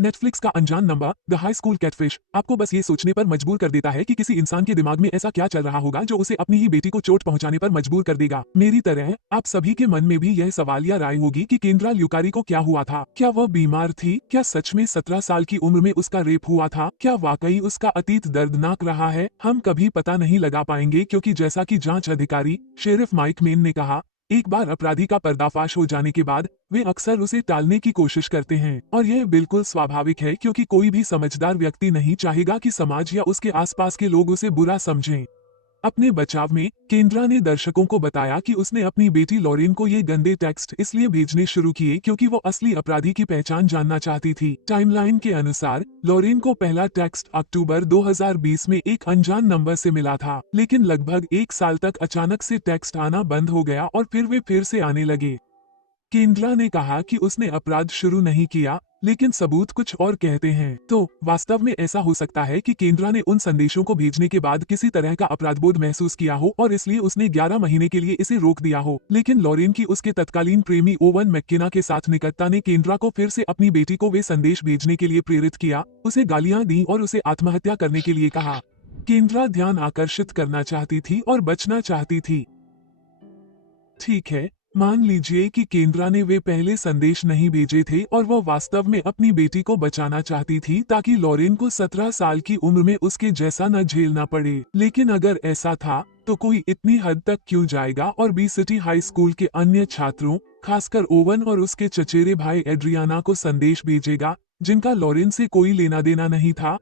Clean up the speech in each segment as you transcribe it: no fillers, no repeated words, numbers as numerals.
Netflix का अनजान number the high school catfish आपको बस ये सोचने पर मजबूर कर देता है कि किसी इंसान के दिमाग में ऐसा क्या चल रहा होगा जो उसे अपनी ही बेटी को चोट पहुंचाने पर मजबूर कर देगा। मेरी तरह आप सभी के मन में भी यह सवाल या राय होगी कि केंद्रा ल्यूकारी को क्या हुआ था। क्या वह बीमार थी? क्या सच में 17 साल की उम्र में उसका रेप हुआ था? क्या वाकई उसका अतीत दर्दनाक रहा है? हम कभी पता नहीं लगा पाएंगे, क्योंकि जैसा कि जांच अधिकारी शेरिफ माइक मेन ने कहा, एक बार अपराधी का पर्दाफाश हो जाने के बाद वे अक्सर उसे टालने की कोशिश करते हैं, और यह बिल्कुल स्वाभाविक है, क्योंकि कोई भी समझदार व्यक्ति नहीं चाहेगा कि समाज या उसके आसपास के लोग उसे बुरा समझें। अपने बचाव में केंद्रा ने दर्शकों को बताया कि उसने अपनी बेटी लॉरेन को ये गंदे टेक्स्ट इसलिए भेजने शुरू किए क्योंकि वो असली अपराधी की पहचान जानना चाहती थी। टाइमलाइन के अनुसार लॉरेन को पहला टेक्स्ट अक्टूबर 2020 में एक अनजान नंबर से मिला था, लेकिन लगभग एक साल तक अचानक से टेक्स्ट आना बंद हो गया और फिर वे फिर से आने लगे। केंद्रा ने कहा कि उसने अपराध शुरू नहीं किया, लेकिन सबूत कुछ और कहते हैं। तो वास्तव में ऐसा हो सकता है कि केंद्रा ने उन संदेशों को भेजने के बाद किसी तरह का अपराधबोध महसूस किया हो और इसलिए उसने 11 महीने के लिए इसे रोक दिया हो। लेकिन लॉरेन की उसके तत्कालीन प्रेमी ओवन मैकेना के साथ निकटता ने केंद्रा को फिर से अपनी बेटी को वे संदेश भेजने के लिए प्रेरित किया, उसे गालियां दी और उसे आत्महत्या करने के लिए कहा। केंद्रा ध्यान आकर्षित करना चाहती थी और बचना चाहती थी। ठीक है, मान लीजिए कि केंद्रा ने वे पहले संदेश नहीं भेजे थे और वह वास्तव में अपनी बेटी को बचाना चाहती थी ताकि लॉरेन को 17 साल की उम्र में उसके जैसा न झेलना पड़े। लेकिन अगर ऐसा था तो कोई इतनी हद तक क्यों जाएगा और बी सिटी हाई स्कूल के अन्य छात्रों, खासकर ओवन और उसके चचेरे भाई एड्रियाना को संदेश भेजेगा जिनका लॉरेन से कोई लेना देना नहीं था।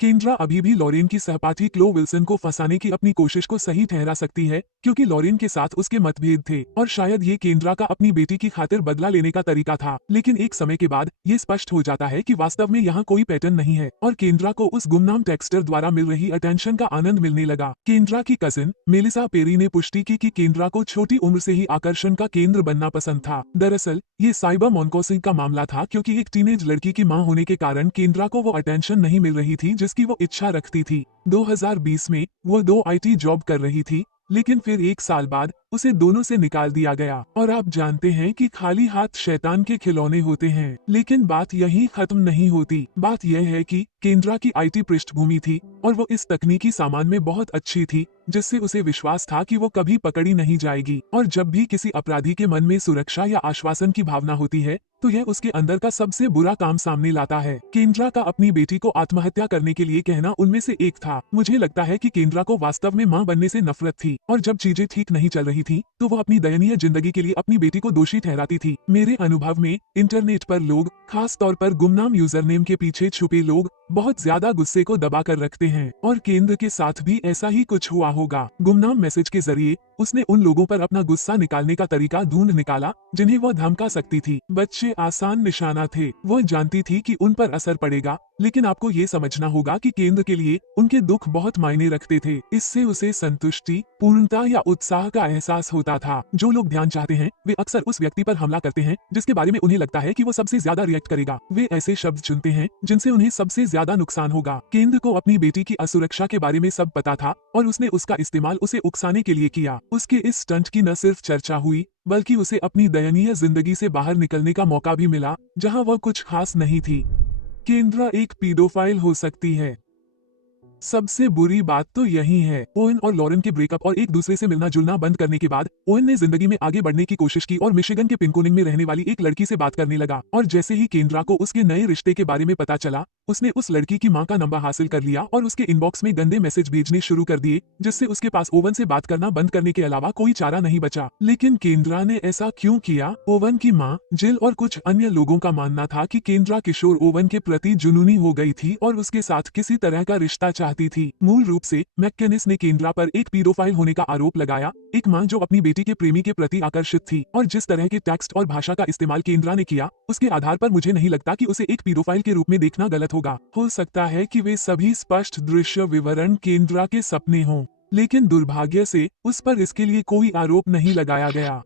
केंद्रा अभी भी लॉरेन की सहपाठी क्लो विल्सन को फंसाने की अपनी कोशिश को सही ठहरा सकती है, क्योंकि लॉरेन के साथ उसके मतभेद थे और शायद ये केंद्रा का अपनी बेटी की खातिर बदला लेने का तरीका था। लेकिन एक समय के बाद ये स्पष्ट हो जाता है कि वास्तव में यहाँ कोई पैटर्न नहीं है और केंद्रा को उस गुमनाम टेक्स्टर द्वारा मिल रही अटेंशन का आनंद मिलने लगा। केंद्रा की कजिन मेलिसा पेरी ने पुष्टि की कि केंद्रा को छोटी उम्र से ही आकर्षण का केंद्र बनना पसंद था। दरअसल ये साइबर मोनकोसिंग का मामला था, क्योंकि एक टीनेज लड़की की मां होने के कारण केंद्रा को वो अटेंशन नहीं मिल रही थी जिसकी वो इच्छा रखती थी। 2020 में वो 2 आईटी जॉब कर रही थी, लेकिन फिर एक साल बाद उसे दोनों से निकाल दिया गया। और आप जानते हैं कि खाली हाथ शैतान के खिलौने होते हैं। लेकिन बात यहीं खत्म नहीं होती। बात यह है कि केंद्रा की आईटी पृष्ठभूमि थी और वो इस तकनीकी सामान में बहुत अच्छी थी, जिससे उसे विश्वास था कि वो कभी पकड़ी नहीं जाएगी। और जब भी किसी अपराधी के मन में सुरक्षा या आश्वासन की भावना होती है तो यह उसके अंदर का सबसे बुरा काम सामने लाता है। केंद्रा का अपनी बेटी को आत्महत्या करने के लिए कहना उनमें से एक था। मुझे लगता है कि केंद्रा को वास्तव में मां बनने से नफरत थी और जब चीजें ठीक नहीं चल रही थी तो वो अपनी दयनीय जिंदगी के लिए अपनी बेटी को दोषी ठहराती थी। मेरे अनुभव में इंटरनेट पर लोग, खास तौर पर गुमनाम यूजरनेम के पीछे छुपे लोग, बहुत ज्यादा गुस्से को दबा कर रखते हैं और केंद्र के साथ भी ऐसा ही कुछ हुआ होगा। गुमनाम मैसेज के जरिए उसने उन लोगों पर अपना गुस्सा निकालने का तरीका ढूंढ निकाला जिन्हें वह धमका सकती थी। बच्चे आसान निशाना थे, वह जानती थी कि उन पर असर पड़ेगा, लेकिन आपको ये समझना होगा कि केंद्र के लिए उनके दुख बहुत मायने रखते थे। इससे उसे संतुष्टि, पूर्णता या उत्साह का एहसास होता था। जो लोग ध्यान चाहते हैं वे अक्सर उस व्यक्ति पर हमला करते हैं जिसके बारे में उन्हें लगता है कि वो सबसे ज्यादा रिएक्ट करेगा। वे ऐसे शब्द चुनते हैं जिनसे उन्हें सबसे ज्यादा नुकसान होगा। केंद्र को अपनी बेटी की असुरक्षा के बारे में सब पता था और उसने उसका इस्तेमाल उसे उकसाने के लिए किया। उसके इस स्टंट की न सिर्फ चर्चा हुई, बल्कि उसे अपनी दयनीय जिंदगी से बाहर निकलने का मौका भी मिला, जहां वह कुछ खास नहीं थी। केंद्रा एक पीडोफाइल हो सकती है। सबसे बुरी बात तो यही है। ओवन और लॉरेन के ब्रेकअप और एक दूसरे से मिलना जुलना बंद करने के बाद ओवन ने जिंदगी में आगे बढ़ने की कोशिश की और मिशिगन के पिनकोनिंग में रहने वाली एक लड़की से बात करने लगा। और जैसे ही केंद्रा को उसके नए रिश्ते के बारे में पता चला, उसने उस लड़की की मां का नंबर हासिल कर लिया और उसके इनबॉक्स में गंदे मैसेज भेजने शुरू कर दिए, जिससे उसके पास ओवन से बात करना बंद करने के अलावा कोई चारा नहीं बचा। लेकिन केंद्रा ने ऐसा क्यों किया? ओवन की मां, जिल और कुछ अन्य लोगों का मानना था कि केंद्रा किशोर ओवन के प्रति जुनूनी हो गई थी और उसके साथ किसी तरह का रिश्ता चाहती थी। मूल रूप से मैकेनिस ने केंद्रा पर एक पीडोफाइल होने का आरोप लगाया, एक मां जो अपनी बेटी के प्रेमी के प्रति आकर्षित थी। और जिस तरह के टेक्स्ट और भाषा का इस्तेमाल केंद्रा ने किया, उसके आधार पर मुझे नहीं लगता कि उसे एक पीडोफाइल के रूप में देखना गलत होगा। हो सकता है कि वे सभी स्पष्ट दृश्य विवरण केंद्रा के सपने हों, लेकिन दुर्भाग्य से उस पर इसके लिए कोई आरोप नहीं लगाया गया।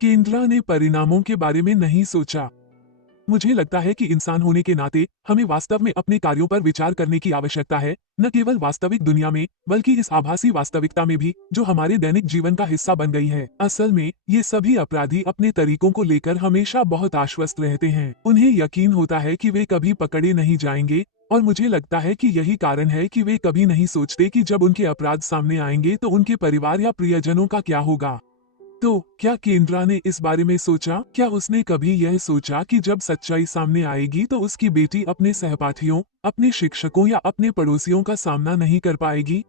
केंद्रा ने परिणामों के बारे में नहीं सोचा। मुझे लगता है कि इंसान होने के नाते हमें वास्तव में अपने कार्यों पर विचार करने की आवश्यकता है, न केवल वास्तविक दुनिया में बल्कि इस आभासी वास्तविकता में भी जो हमारे दैनिक जीवन का हिस्सा बन गई है। असल में ये सभी अपराधी अपने तरीकों को लेकर हमेशा बहुत आश्वस्त रहते हैं। उन्हें यकीन होता है कि वे कभी पकड़े नहीं जाएंगे और मुझे लगता है कि यही कारण है कि वे कभी नहीं सोचते कि जब उनके अपराध सामने आएंगे तो उनके परिवार या प्रियजनों का क्या होगा। तो क्या केंद्रा ने इस बारे में सोचा? क्या उसने कभी यह सोचा कि जब सच्चाई सामने आएगी तो उसकी बेटी अपने सहपाठियों, अपने शिक्षकों या अपने पड़ोसियों का सामना नहीं कर पाएगी?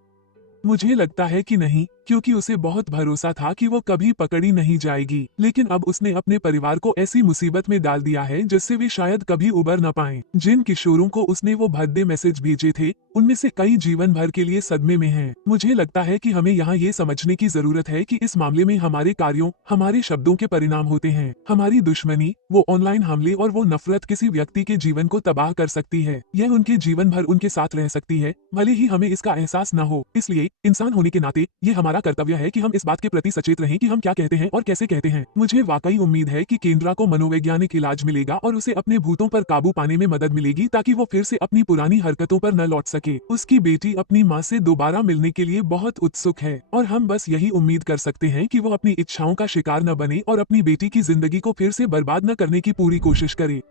मुझे लगता है कि नहीं, क्योंकि उसे बहुत भरोसा था कि वो कभी पकड़ी नहीं जाएगी। लेकिन अब उसने अपने परिवार को ऐसी मुसीबत में डाल दिया है जिससे वे शायद कभी उबर न पाएं। जिन किशोरों को उसने वो भद्दे मैसेज भेजे थे, उनमें से कई जीवन भर के लिए सदमे में हैं। मुझे लगता है कि हमें यहाँ ये समझने की जरूरत है कि इस मामले में हमारे कार्यों, हमारे शब्दों के परिणाम होते हैं। हमारी दुश्मनी, वो ऑनलाइन हमले और वो नफरत किसी व्यक्ति के जीवन को तबाह कर सकती है। यह उनके जीवन भर उनके साथ रह सकती है, भले ही हमें इसका एहसास न हो। इसलिए इंसान होने के नाते ये हमारा कर्तव्य है कि हम इस बात के प्रति सचेत रहें कि हम क्या कहते हैं और कैसे कहते हैं। मुझे वाकई उम्मीद है कि केंद्रा को मनोवैज्ञानिक इलाज मिलेगा और उसे अपने भूतों पर काबू पाने में मदद मिलेगी ताकि वो फिर से अपनी पुरानी हरकतों पर न लौट सके। उसकी बेटी अपनी माँ से दोबारा मिलने के लिए बहुत उत्सुक है और हम बस यही उम्मीद कर सकते हैं कि वो अपनी इच्छाओं का शिकार न बने और अपनी बेटी की जिंदगी को फिर से बर्बाद न करने की पूरी कोशिश करे।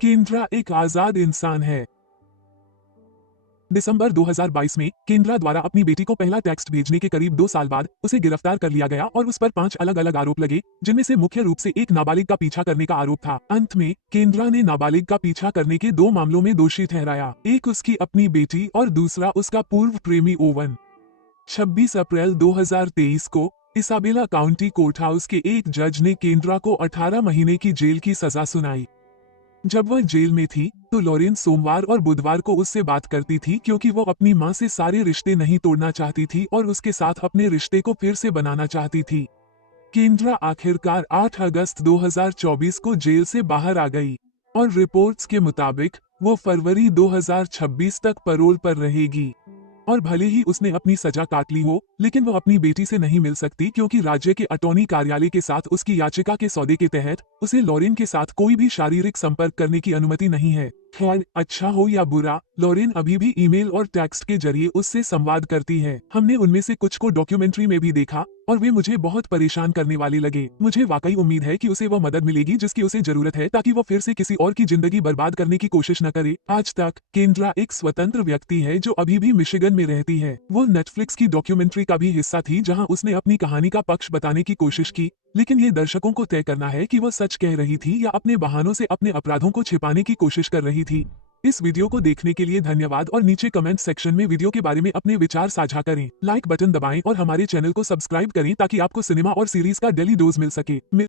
केंद्रा एक आजाद इंसान है। दिसंबर 2022 में केंद्रा द्वारा अपनी बेटी को पहला टेक्स्ट भेजने के करीब 2 साल बाद उसे गिरफ्तार कर लिया गया और उस पर 5 अलग अलग आरोप लगे, जिनमें से मुख्य रूप से एक नाबालिग का पीछा करने का आरोप था। अंत में केंद्रा ने नाबालिग का पीछा करने के 2 मामलों में दोषी ठहराया, एक उसकी अपनी बेटी और दूसरा उसका पूर्व प्रेमी ओवन। 26 अप्रैल 2023 को इसाबेला काउंटी कोर्ट हाउस के एक जज ने केंद्रा को 18 महीने की जेल की सजा सुनाई। जब वह जेल में थी तो लॉरेन सोमवार और बुधवार को उससे बात करती थी क्योंकि वो अपनी माँ से सारे रिश्ते नहीं तोड़ना चाहती थी और उसके साथ अपने रिश्ते को फिर से बनाना चाहती थी। केंद्रा आखिरकार 8 अगस्त 2024 को जेल से बाहर आ गई और रिपोर्ट्स के मुताबिक वो फरवरी 2026 तक पैरोल पर रहेगी। और भले ही उसने अपनी सजा काट ली हो, लेकिन वो अपनी बेटी से नहीं मिल सकती क्योंकि राज्य के अटॉर्नी कार्यालय के साथ उसकी याचिका के सौदे के तहत उसे लॉरेन के साथ कोई भी शारीरिक संपर्क करने की अनुमति नहीं है। खैर, अच्छा हो या बुरा, लॉरेन अभी भी ईमेल और टेक्स्ट के जरिए उससे संवाद करती है। हमने उनमें से कुछ को डॉक्यूमेंट्री में भी देखा और वे मुझे बहुत परेशान करने वाले लगे। मुझे वाकई उम्मीद है कि उसे वह मदद मिलेगी जिसकी उसे जरूरत है ताकि वो फिर से किसी और की जिंदगी बर्बाद करने की कोशिश न करे। आज तक केंद्रा एक स्वतंत्र व्यक्ति है जो अभी भी मिशिगन में रहती है। वो नेटफ्लिक्स की डॉक्यूमेंट्री का भी हिस्सा थी जहां उसने अपनी कहानी का पक्ष बताने की कोशिश की, लेकिन ये दर्शकों को तय करना है कि वो सच कह रही थी या अपने बहानों से अपने अपराधों को छिपाने की कोशिश कर रही थी। इस वीडियो को देखने के लिए धन्यवाद और नीचे कमेंट सेक्शन में वीडियो के बारे में अपने विचार साझा करें। लाइक बटन दबाएं और हमारे चैनल को सब्सक्राइब करें ताकि आपको सिनेमा और सीरीज का डेली डोज मिल सके।